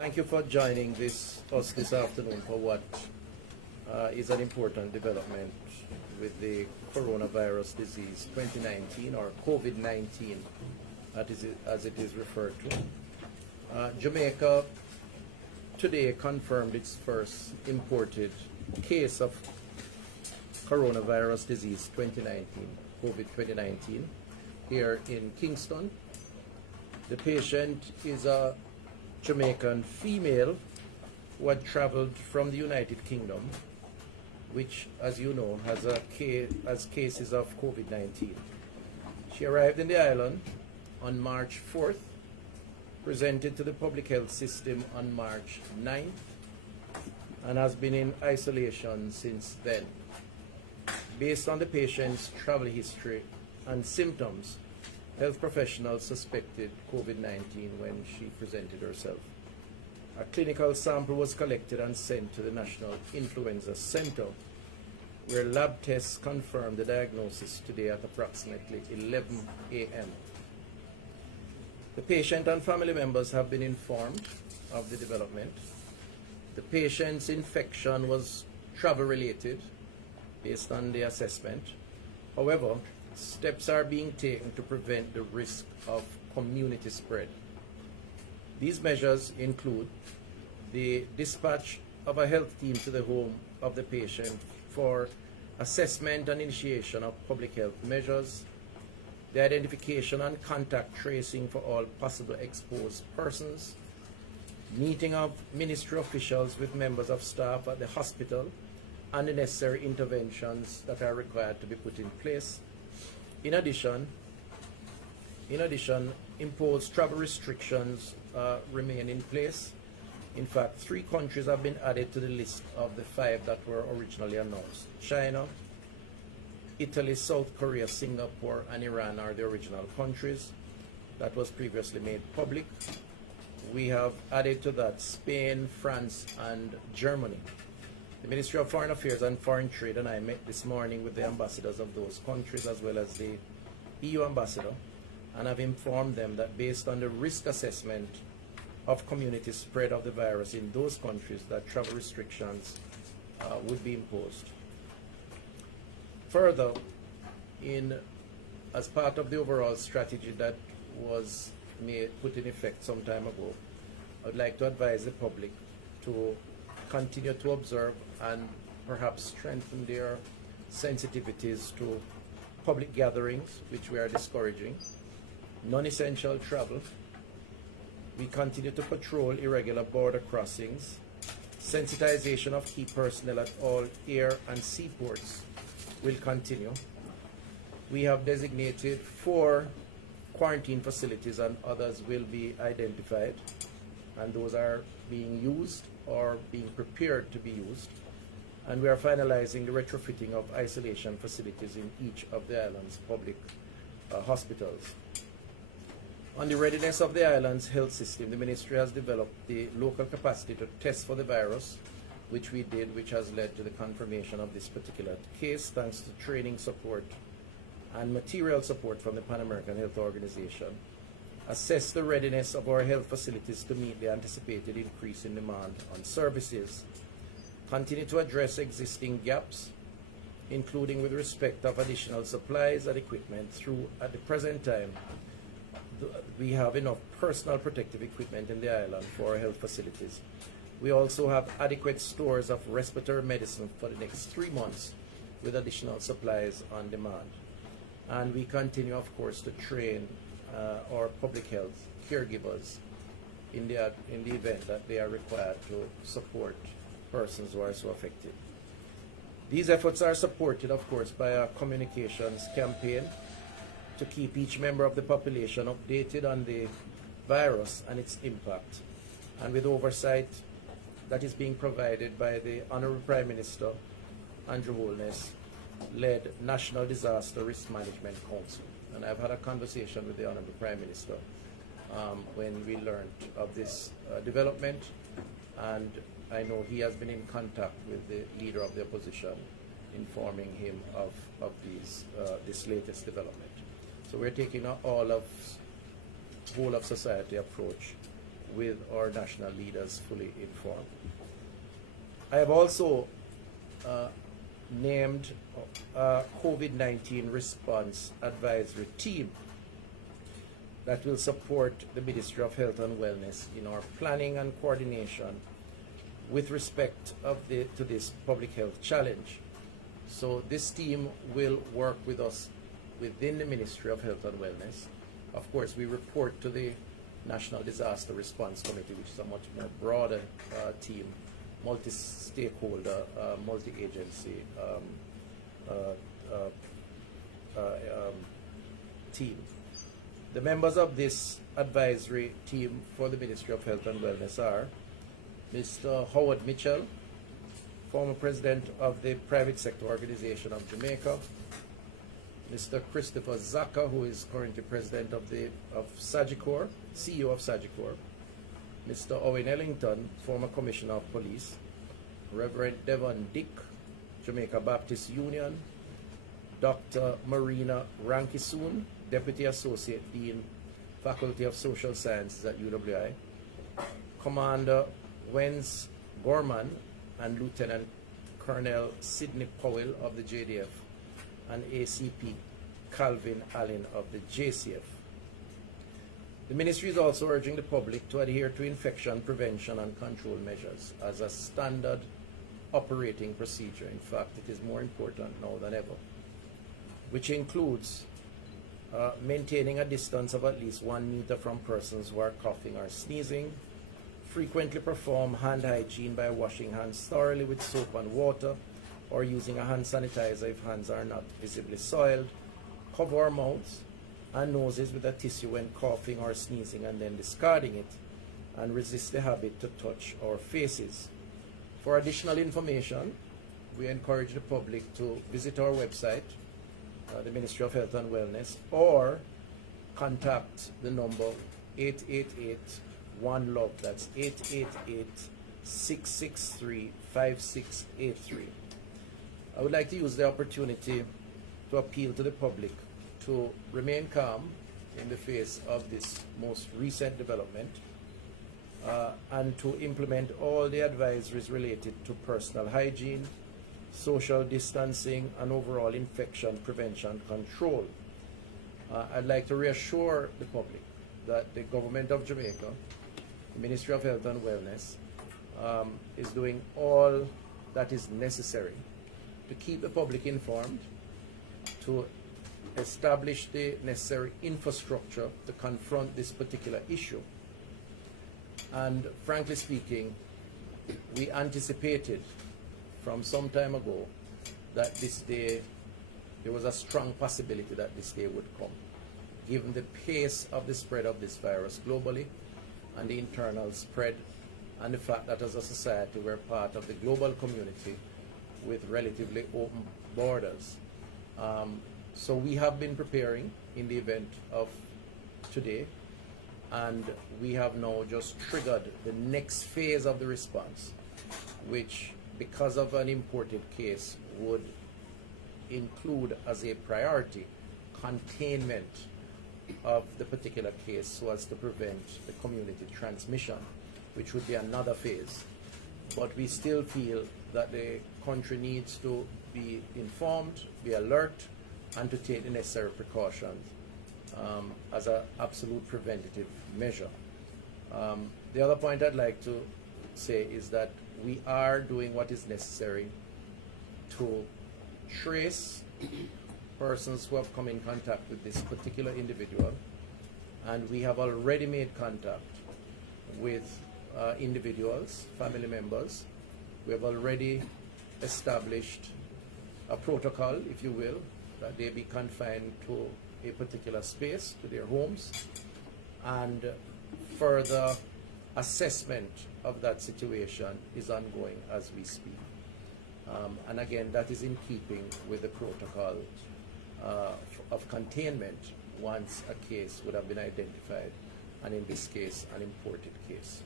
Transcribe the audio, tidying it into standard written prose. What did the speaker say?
Thank you for joining us this afternoon for what is an important development with the coronavirus disease 2019, or COVID-19 as it is referred to. Jamaica today confirmed its first imported case of coronavirus disease 2019, COVID-2019, here in Kingston. The patient is a Jamaican female who had traveled from the United Kingdom, which, as you know, has cases of COVID-19. She arrived in the island on March 4th, presented to the public health system on March 9th, and has been in isolation since then. Based on the patient's travel history and symptoms, health professionals suspected COVID-19 when she presented herself. A clinical sample was collected and sent to the National Influenza Center, where lab tests confirmed the diagnosis today at approximately 11 a.m. The patient and family members have been informed of the development. The patient's infection was travel-related based on the assessment. However, steps are being taken to prevent the risk of community spread. These measures include the dispatch of a health team to the home of the patient for assessment and initiation of public health measures, the identification and contact tracing for all possible exposed persons, meeting of ministry officials with members of staff at the hospital, and the necessary interventions that are required to be put in place. In addition, imposed travel restrictions remain in place. In fact, 3 countries have been added to the list of the 5 that were originally announced. China, Italy, South Korea, Singapore, and Iran are the original countries that was previously made public. We have added to that Spain, France, and Germany. The Ministry of Foreign Affairs and Foreign Trade and I met this morning with the ambassadors of those countries as well as the EU ambassador, and have informed them that based on the risk assessment of community spread of the virus in those countries, that travel restrictions would be imposed. Further, as part of the overall strategy that was put in effect some time ago, I would like to advise the public to continue to observe and perhaps strengthen their sensitivities to public gatherings, which we are discouraging, non-essential travel. We continue to patrol irregular border crossings, sensitization of key personnel at all air and seaports will continue. We have designated 4 quarantine facilities and others will be identified, and those are being used or being prepared to be used. And we are finalizing the retrofitting of isolation facilities in each of the island's public hospitals. On the readiness of the island's health system, the ministry has developed the local capacity to test for the virus, which we did, which has led to the confirmation of this particular case, thanks to training support and material support from the Pan American Health Organization. Assess the readiness of our health facilities to meet the anticipated increase in demand on services. Continue to address existing gaps, including with respect of additional supplies and equipment through, at the present time, we have enough personal protective equipment in the island for our health facilities. We also have adequate stores of respiratory medicine for the next 3 months with additional supplies on demand. And we continue, of course, to train our public health caregivers in the event that they are required to support persons who are so affected. These efforts are supported, of course, by a communications campaign to keep each member of the population updated on the virus and its impact, and with oversight that is being provided by the Honorable Prime Minister Andrew Holness led National Disaster Risk Management Council. And I've had a conversation with the Honorable Prime Minister when we learned of this development, and I know he has been in contact with the leader of the opposition, informing him of this latest development. So we're taking a whole of society approach with our national leaders fully informed. I have also named a COVID-19 response advisory team that will support the Ministry of Health and Wellness in our planning and coordination with respect to this public health challenge. So this team will work with us within the Ministry of Health and Wellness. Of course, we report to the National Disaster Response Committee, which is a much more broader team, multi-stakeholder, multi-agency team. The members of this advisory team for the Ministry of Health and Wellness are Mr. Howard Mitchell, former president of the private sector organization of Jamaica, Mr. Christopher Zaka, who is currently president of Sagicor, CEO of Sagicor, Mr. Owen Ellington, former commissioner of police, Reverend Devon Dick, Jamaica Baptist Union, Dr. Marina Rankisoon, Deputy Associate Dean, Faculty of Social Sciences at UWI, Commander Wens Gorman, and Lieutenant Colonel Sidney Powell of the JDF, and ACP Calvin Allen of the JCF. The Ministry is also urging the public to adhere to infection prevention and control measures as a standard operating procedure. In fact, it is more important now than ever, which includes maintaining a distance of at least 1 meter from persons who are coughing or sneezing, frequently perform hand hygiene by washing hands thoroughly with soap and water or using a hand sanitizer if hands are not visibly soiled, cover our mouths and noses with a tissue when coughing or sneezing and then discarding it, and resist the habit to touch our faces. For additional information, we encourage the public to visit our website, the Ministry of Health and Wellness, or contact the number 888-1-LOVE. That's 888-663-5683. I would like to use the opportunity to appeal to the public to remain calm in the face of this most recent development and to implement all the advisories related to personal hygiene, social distancing, and overall infection prevention control. I'd like to reassure the public that the government of Jamaica, the Ministry of Health and Wellness, is doing all that is necessary to keep the public informed, to establish the necessary infrastructure to confront this particular issue. And frankly speaking, we anticipated from some time ago that this day, there was a strong possibility that this day would come, given the pace of the spread of this virus globally and the internal spread, and the fact that as a society we're part of the global community with relatively open borders. So we have been preparing in the event of today, and we have now just triggered the next phase of the response, which, because of an imported case, would include as a priority containment of the particular case so as to prevent the community transmission, which would be another phase. But we still feel that the country needs to be informed, be alert, and to take the necessary precautions as an absolute preventative measure. The other point I'd like to say is that we are doing what is necessary to trace persons who have come in contact with this particular individual, and we have already made contact with individuals, family members. We have already established a protocol, if you will, that they be confined to a particular space, to their homes, and further assessment of that situation is ongoing as we speak. And again, that is in keeping with the protocol of containment once a case would have been identified, and in this case, an imported case.